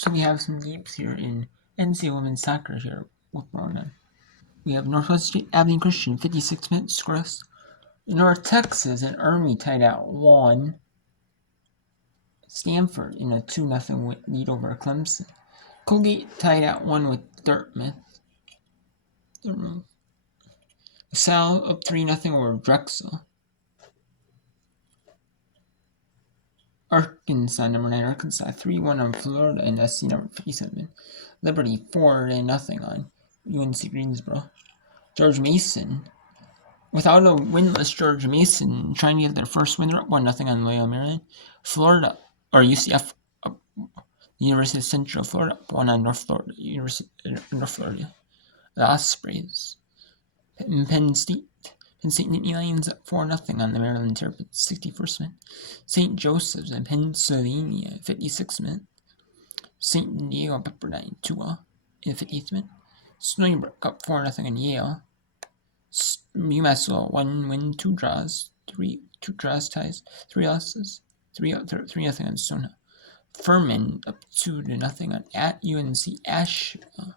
So we have some games here in NCAA women's soccer here with Morgan. We have Northwest Abilene Christian 56 minutes scoreless. North Texas and Army tied at 1. Stanford in a 2-0 lead over Clemson. Colgate tied at 1 with Dartmouth. LaSalle up 3-0 over Drexel. Arkansas, number 9, Arkansas 3-1 on Florida and SC number 57. Liberty 4-0 on UNC Greensboro. George Mason, without a winless George Mason, trying to get their first win, they're up 1-0 on Loyola Maryland. Florida, or UCF, University of Central Florida, 1 on North Florida, University of North Florida. The Ospreys, Penn State Nittany Lions up 4-0 on the Maryland Terrapins, 61st minute. St. Joseph's in Pennsylvania, 56th minute. St. Diego Pepperdine 2-0 in the 50th minute. Stony Brook up 4-0 on Yale. UMass 1 win, 2 draws, 2 draws ties, 3 losses, 3-0 on Stonehill. Furman up 2-0 on at UNC Asheville.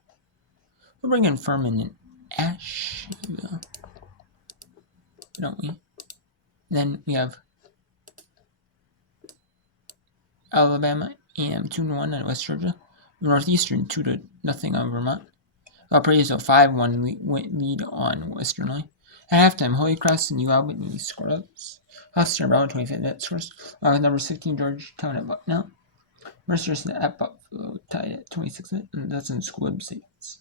We'll bring in Furman and Asheville, don't we? Then we have Alabama and 2-1 on West Georgia. Northeastern 2-0 on Vermont. Valparaiso 5-1 lead on Western Illinois. At halftime, Holy Cross and New Albany scoreless. Husker Brown 25 minutes scores. Along with number 16 Georgetown at Bucknell. Mercer's at Buffalo tied at 26 minutes, and that's in school websites.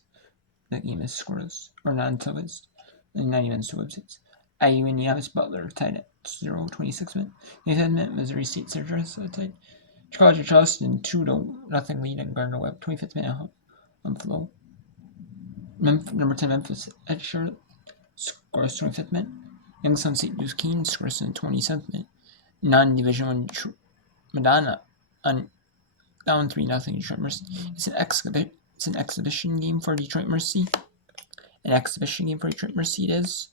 That game is scoreless, or non-televised, and not even school websites. IU Indianapolis Butler tied at 0-26 minutes. 25th minute, Missouri State Citrus tied. Chicago Charleston 2-0 lead on Gardner Webb. 25th minute on Flow. Number 10 Memphis at Charlotte scores 25th minute. Youngstown State Duquesne scores in 27th minute. Non-Division 1 Madonna on down 3-0 Detroit Mercy. It's an exhibition game for Detroit Mercy. An exhibition game for Detroit Mercy it is.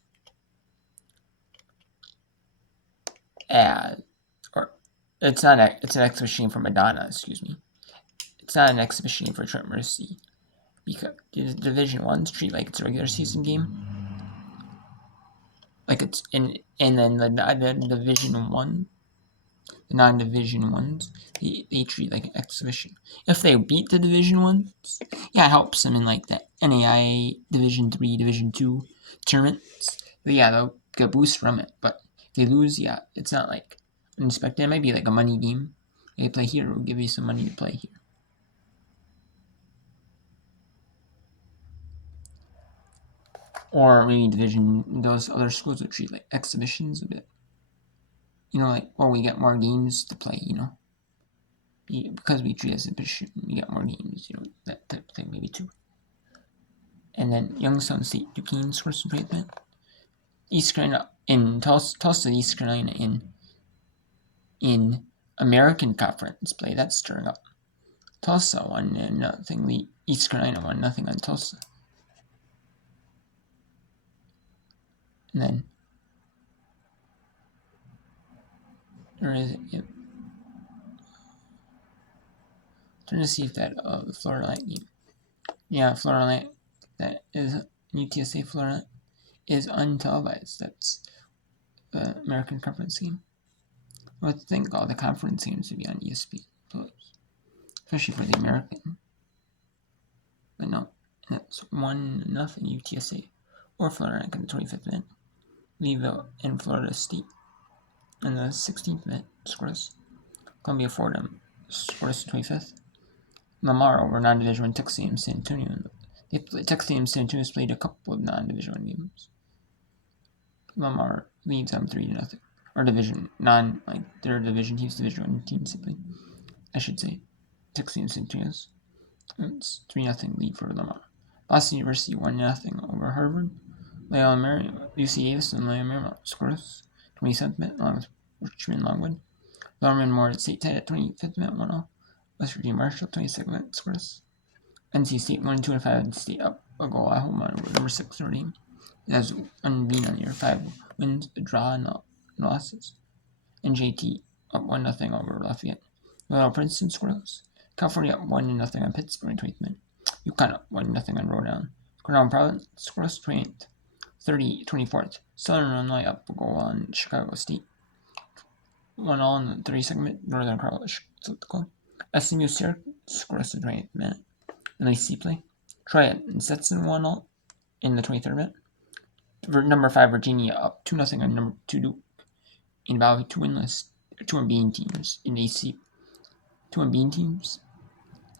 It's an exhibition game for Madonna, excuse me. It's not an exhibition game for Detroit Mercy. Because the Division 1's treat like it's a regular season game. Like it's and then the Division 1, the non-Division ones, they treat like an exhibition. If they beat the Division 1s, yeah, it helps them in like the NAIA Division 3, Division 2 tournaments. But yeah, they'll get a boost from it. But if they lose, yeah, it's not like unexpected. It might be like a money game. They play here, will give you some money to play here. Or maybe those other schools would treat like exhibitions a bit. Like, we get more games to play, because we treat as a exhibition, we get more games, that type of thing, maybe too. And then Youngstown State Duquesne scores some great men. East Carolina in Tulsa, East Carolina in American Conference play, that's stirring up. Tulsa 1-0 East Carolina 1-0 on Tulsa. And then where is it? Yep. Trying to see if that the Florida Light game. Yeah, Florida Light, that is UTSA Florida is untelevised. That's the American Conference game. I would think all the conference games would be on ESPN Plus, especially for the American. But no, that's 1-0 UTSA or Florida in the 25th minute. Louisville and Florida State in the 16th minute scores. Columbia Fordham scores the 25th. Lamar over non-Division 1 Texas A&M San Antonio. Texas A&M San Antonio's played a couple of non-Division 1 games. Lamar leads them 3-0. Or division, their division teams, Division 1 teams simply. I should say. Texas A&M San Antonio's. It's 3-0 lead for Lamar. Boston University 1-0 over Harvard. Loyola Marymount, UC Davis and Loyola Marymount scores 27th minute along with Richmond Longwood. Bellarmine Moore State tied at 25th minute 1-0. West Virginia Marshall 22nd minute scores. NC State 1-2-5 State up a goal at home on number 6 Notre Dame. It has unbeaten on year 5 wins, a draw, and no losses. NJT up 1-0 over Lafayette. Little Princeton scores. California up 1-0 on Pittsburgh in 20th minute. UConn up 1-0 on Rhode Island. Cornell Providence scores 28th. 24th. Southern Illinois up a goal on Chicago State. 1-all in the 32nd minute. Northern Colorado took the goal. SMU Syracuse scores the 20th minute. Nice C play. Troy and Stetson 1-all in the 23rd minute. Number 5 Virginia up 2-0 on number 2 Duke. In Valley, two unbeaten teams in AC. 2 unbeaten teams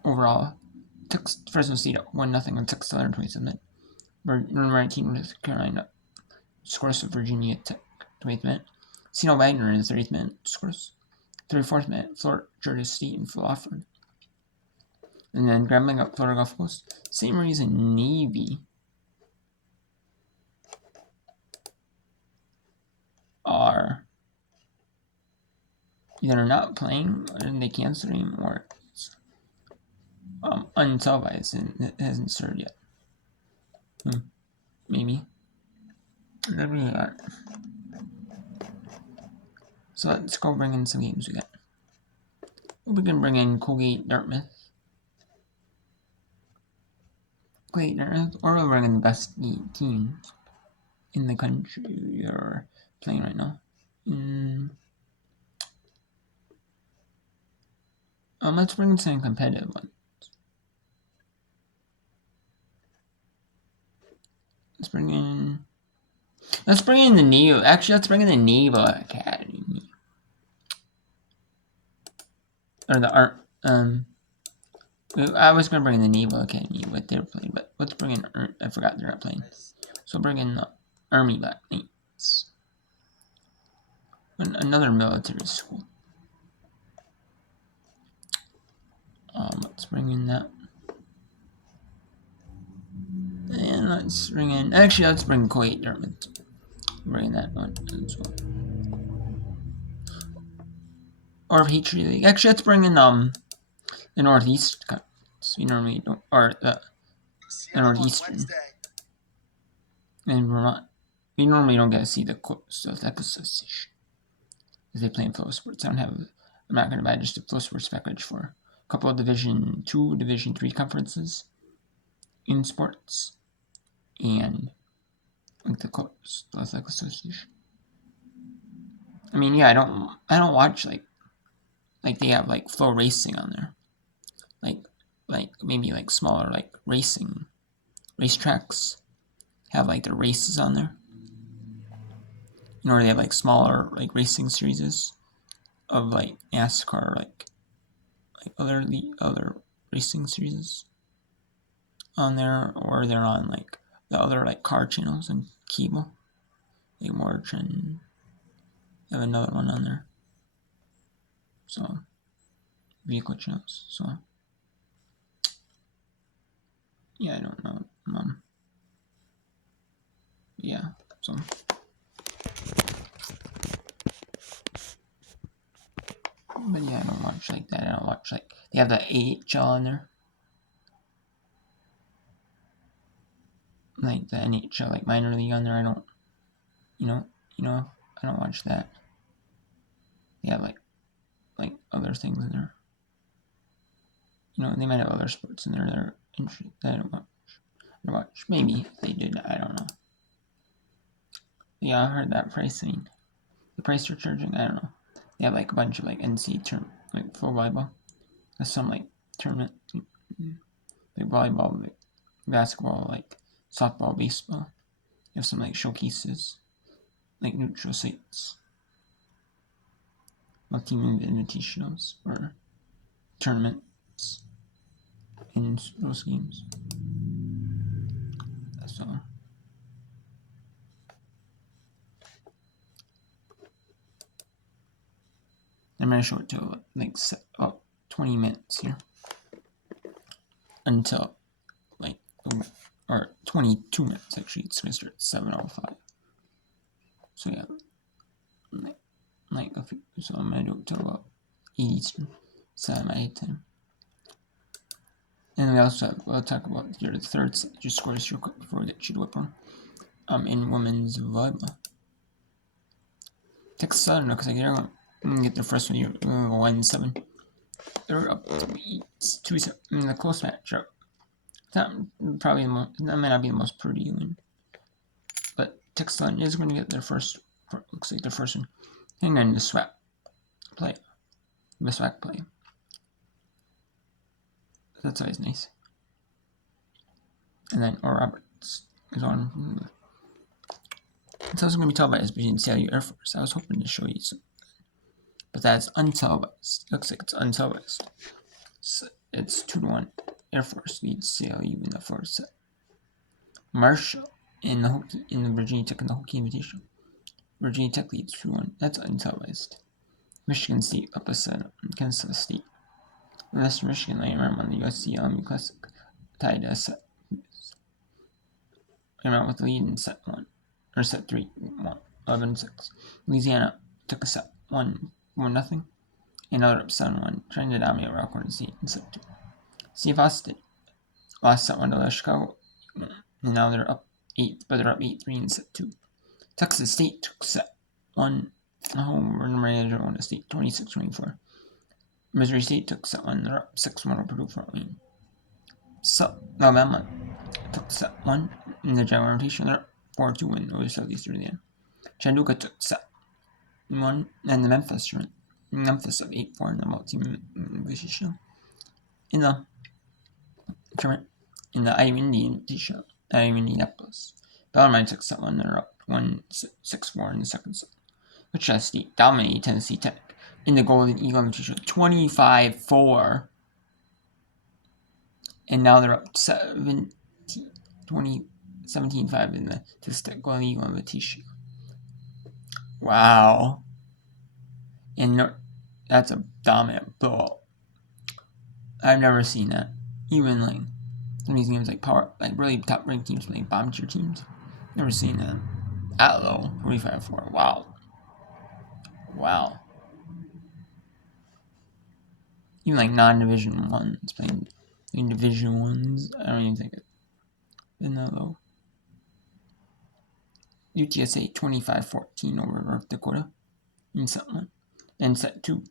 overall. Took Fresno State up 1-0 on Texas Southern 27th minute. Number 19 North Carolina scores for Virginia Tech 20th minute. Cino Wagner in the 30th minute scores. 34th minute, Georgia State and Phil Offord. And then Grambling up Florida Gulf Coast. St. Mary's and Navy are either not playing or they can't stream or it's untelevised and it hasn't started yet. Maybe. Whatever you got. So let's go bring in some games we got. We can bring in Colgate Dartmouth. Or we'll bring in the best teams in the country are playing right now. Let's bring in some competitive ones. Let's bring in the Naval. Actually, let's bring in the Naval Academy. Or the I was gonna bring in the Naval Academy what they're playing, but let's bring in I forgot they're not playing. So bring in the Army Black Knights. Another military school. Let's bring in that. And let's bring in let's bring Kuwait Dartmouth. Bring that one as well. Or Patriot League. Actually, let's bring in the Northeast Conference. We normally don't, or the Northeastern. And Vermont. We normally don't get to see the Coastal Association because they play in Flow Sports. I'm not going to buy just a Flow Sports package for a couple of Division 2, Division 3 conferences in sports and like the Coastal Association. I mean, yeah, I don't watch like they have like Flow Racing on there, like maybe like smaller like racetracks have like their races on there. Or they have like smaller like racing series of like NASCAR, like other racing series on there, or they're on like the other like car channels and cable, like March and have another one on there. So vehicle channels. So yeah, I don't know. Yeah, so. But yeah, I don't watch like that. I don't watch like they have the AHL in there, like the NHL, like minor league on there. I don't, I don't watch that. They have like other things in there. They might have other sports in there that are interesting that I don't watch. Maybe they did. I don't know. Yeah, I heard that pricing. The price they're charging, I don't know. They have like a bunch of like NCAA like full volleyball. There's some like tournament, like volleyball, like basketball, like softball, baseball. They have some like showcases, like neutral sites, team invitationals or tournaments in those games. So. I'm going to show it to like about 20 minutes here until or 22 minutes actually. It's going to start at 7:05. So yeah, so I'm going to do it till about 8 Eastern, 7 my 8 time. And we also we'll talk about here the third set. Just scores real quick before we get you to whip on. In women's volleyball. Texas Southern, because they're going to get their first one here. We're going to go 1-7. They're up 2 in the close matchup. That probably that might not be the most pretty win, but Texas is going to get their first. Looks like their first one, and then the swap play. That's always nice. And then Roberts is on. It's also going to be televised between CLU Air Force. I was hoping to show you some, but that's untelevised. Looks like it's untelevised. So it's 2-1. Air Force leads CLU in the first set. Marshall in the Virginia Tech in the Hockey Invitational. Virginia Tech leads 2-1. That's untelevised. Michigan State up a set on Kansas State. Western Michigan laying around on the USC LMU Classic, tied a set. Around with the lead in set 1 or set 3, 11-6. Louisiana took a set 1-0. Another up 7-1, trying to dominate Rockhorn State in set 2. Steve Austin lost set 1 to Chicago, and now they're up 8, but they're up 8-3 in set 2. Texas State took set 1 home over to State 26-24. Missouri State took set 1, they're up 6-1 over Purdue Fort Wayne. Alabama took set 1 in the general rotation, they're up 4-2 win over Southeastern Indiana. Chattanooga took set 1, and the Memphis up 8-4 in the multi-team invitational. In the tournament, in the IU Invitational, IU Indianapolis, Bellarmine took set 1, they're up 6-4 in the second set. Wichita State dominated Tennessee Tech in the Golden Eagle Invitational, 25-4. And now they're up 17-5 in the Golden Eagle Invitational. Wow. And that's a dominant blowout. I've never seen that. Even like some of these games like really top ranked teams playing bottom tier teams. Never seen that. At low, 45-4. Wow. Even like non-division ones playing in division ones. I don't even think it's been that low. UTSA 25-14 over North Dakota in set 1. And set 2,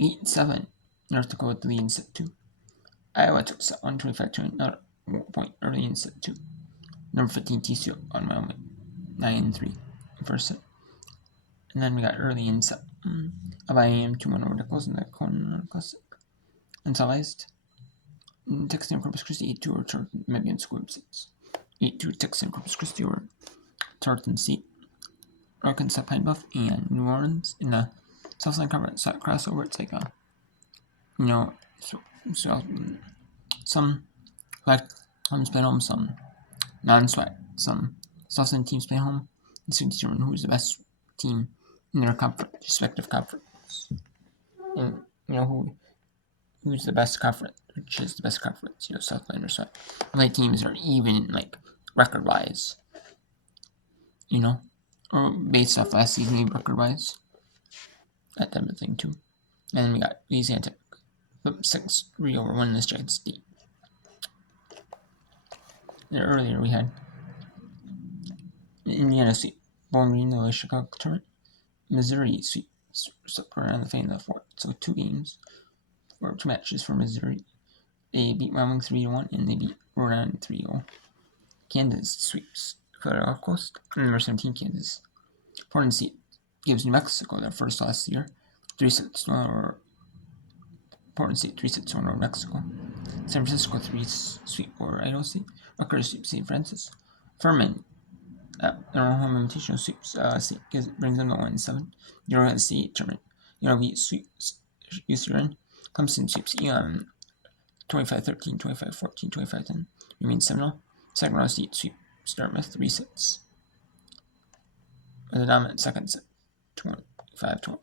8-7. North Dakota to lead in set 2. Iowa took set 1, 25-20, another point early in set 2. Number 15 TCU on Wyoming, 9-3 first set. And then we got early in set of IAM 2-1 over Nichols in the Corner Classic. Untelevised. Texas and Corpus Christi 8-2 over Tarleton Median School of States. 8-2 Texas and Corpus Christi over Tarleton State. Arkansas Pine Bluff and New Orleans in the Southland Conference crossover. It's like some like homes play home, some non-SWAC, some Southland teams play home. It's going to determine who's the best team in their respective conference, and who's the best conference, which is the best conference, Southland or SWAC. How many teams are even like record-wise, or based off last season record-wise, that type of thing too. And then we got Louisiana Tech, 6-3 over 1 in this Giant State. And earlier we had Indiana State, Bowling Green, the Chicago tournament. Missouri State, around the Fan of the Fort. So 2 matches for Missouri. They beat Wyoming 3-1, and they beat Rhode Island 3-0. Kansas sweeps Colorado Coast. Number 17, Kansas. Portland State gives New Mexico their first loss of the year. 3-6 over Portland State, 3-6 over Mexico. San Francisco 3-sweep over Idaho State. Rutgers sweeps St. Francis. Furman at their own home invitational sweeps State brings them to 1-7. Arrowhead State tournament. UNLV sweeps UCRN. Clemson sweeps Elon 25-13, 25-14, 25-10. Remains 7-0. Sacramento State sweeps Dartmouth 3 sets. With a dominant second set, 25-12.